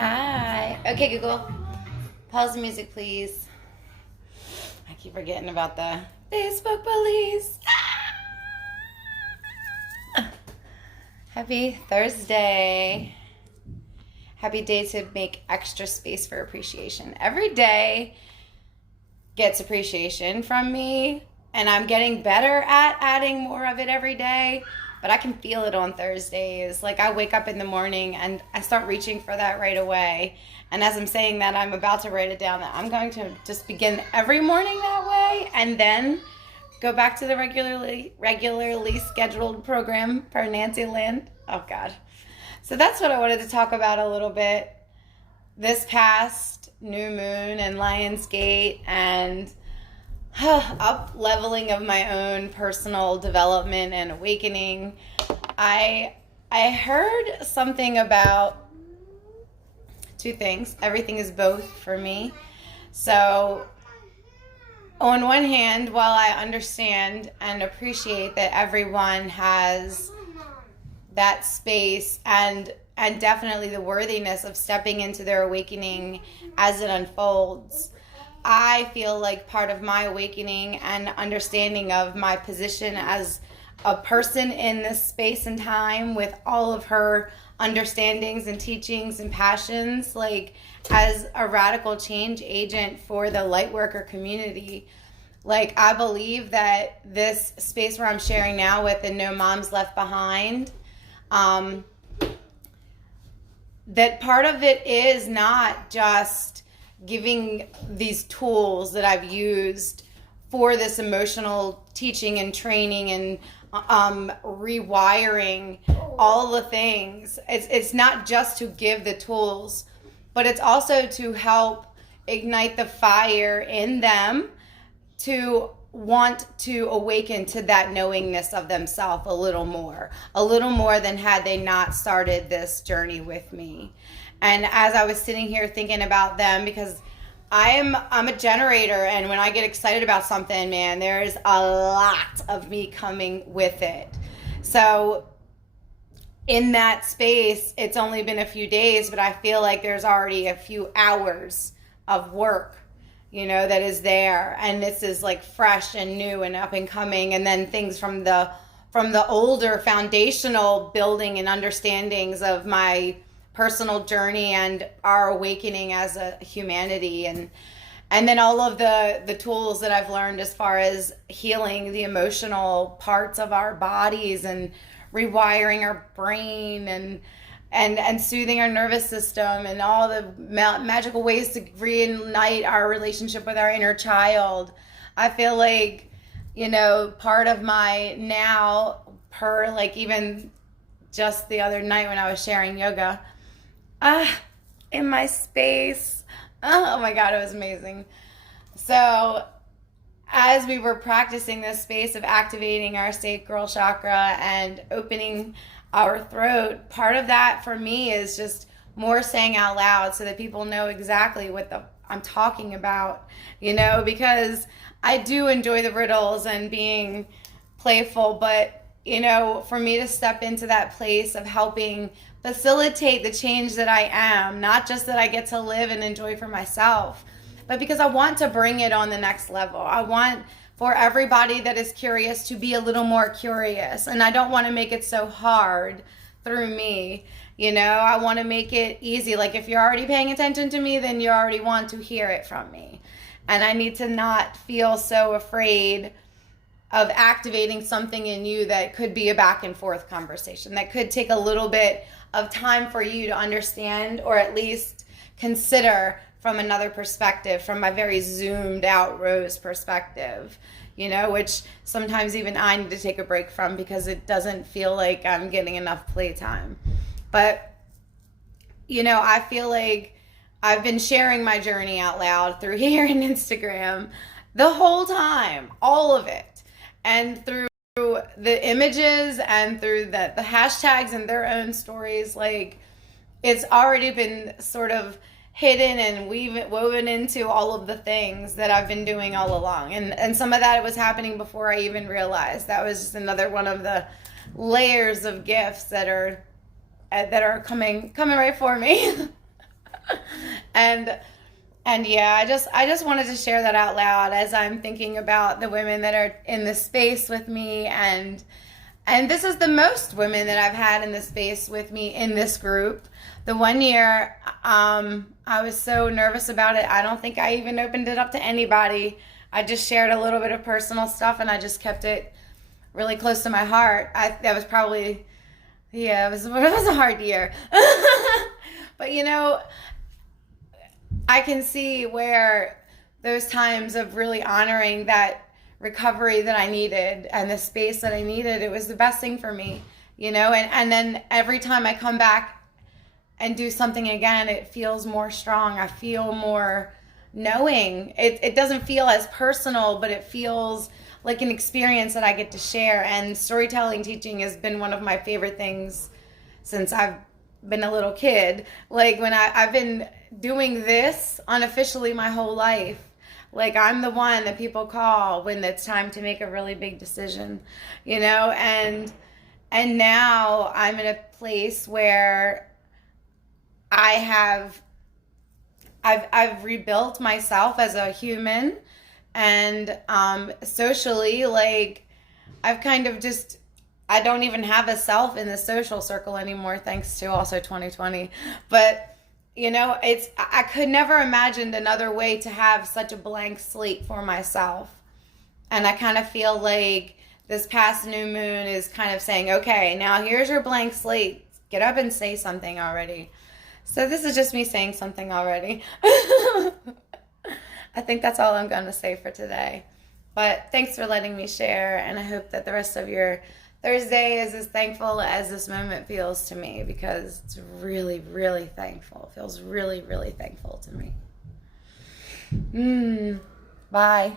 Hi. Okay, Google. Pause the music, please. I keep forgetting about the Facebook police. Happy Thursday. Happy day to make extra space for appreciation. Every day gets appreciation from me, and I'm getting better at adding more of it every day. But I can feel it on Thursdays. Like I wake up in the morning and I start reaching for that right away. And as I'm saying that, I'm about to write it down that I'm going to just begin every morning that way and then go back to the regularly scheduled program per NancyLand. Oh God. So that's what I wanted to talk about a little bit. This past new moon and Lionsgate and up leveling of my own personal development and awakening. I heard something about two things. Everything is both for me. So on one hand, while I understand and appreciate that everyone has that space and definitely the worthiness of stepping into their awakening as it unfolds, I feel like part of my awakening and understanding of my position as a person in this space and time with all of her understandings and teachings and passions, like as a radical change agent for the lightworker community. Like I believe that this space where I'm sharing now with the No Moms Left Behind, that part of it is not just giving these tools that I've used for this emotional teaching and training and rewiring all the things. It's not just to give the tools, but it's also to help ignite the fire in them to want to awaken to that knowingness of themselves a little more than had they not started this journey with me. And as I was sitting here thinking about them, because I'm a generator, and when I get excited about something, man, there's a lot of me coming with it. So in that space, it's only been a few days, but I feel like there's already a few hours of work, that is there. And this is like fresh and new and up and coming. And then things from the older foundational building and understandings of my personal journey and our awakening as a humanity, and then all of the tools that I've learned as far as healing the emotional parts of our bodies and rewiring our brain and soothing our nervous system and all the magical ways to reignite our relationship with our inner child. I feel like, part of my now, like even just the other night when I was sharing yoga, in my space. Oh my God, it was amazing. So as we were practicing this space of activating our sacral chakra and opening our throat, part of that for me is just more saying out loud so that people know exactly what I'm talking about, because I do enjoy the riddles and being playful, but for me to step into that place of helping facilitate the change that I am, not just that I get to live and enjoy for myself, but because I want to bring it on the next level. I want for everybody that is curious to be a little more curious, and I don't want to make it so hard through me. I want to make it easy. Like if you're already paying attention to me, then you already want to hear it from me. And I need to not feel so afraid of activating something in you that could be a back and forth conversation, that could take a little bit of time for you to understand or at least consider from another perspective, from my very zoomed out rose perspective, which sometimes even I need to take a break from because it doesn't feel like I'm getting enough playtime. But, I feel like I've been sharing my journey out loud through here and Instagram the whole time, all of it. And through the images and through the hashtags and their own stories, like it's already been sort of hidden and woven into all of the things that I've been doing all along. And some of that was happening before I even realized. That was just another one of the layers of gifts that are coming right for me. and yeah, I just wanted to share that out loud as I'm thinking about the women that are in this space with me, and this is the most women that I've had in this space with me in this group. The one year, I was so nervous about it, I don't think I even opened it up to anybody. I just shared a little bit of personal stuff, and I just kept it really close to my heart. That was probably, yeah, it was a hard year. But you know, I can see where those times of really honoring that recovery that I needed and the space that I needed, it was the best thing for me, you know, and then every time I come back and do something again, it feels more strong. I feel more knowing. It doesn't feel as personal, but it feels like an experience that I get to share. And storytelling teaching has been one of my favorite things since I've been a little kid. Like when I've been doing this unofficially my whole life. Like I'm the one that people call when it's time to make a really big decision, you know, and now I'm in a place where I've rebuilt myself as a human, and socially, like I've kind of just, I don't even have a self in the social circle anymore, thanks to also 2020. But you know, I could never imagined another way to have such a blank slate for myself. And I kind of feel like this past new moon is kind of saying, okay, now here's your blank slate. Get up and say something already. So this is just me saying something already. I think that's all I'm going to say for today. But thanks for letting me share, and I hope that the rest of your Thursday is as thankful as this moment feels to me, because it's really, really thankful. It feels really, really thankful to me. Bye.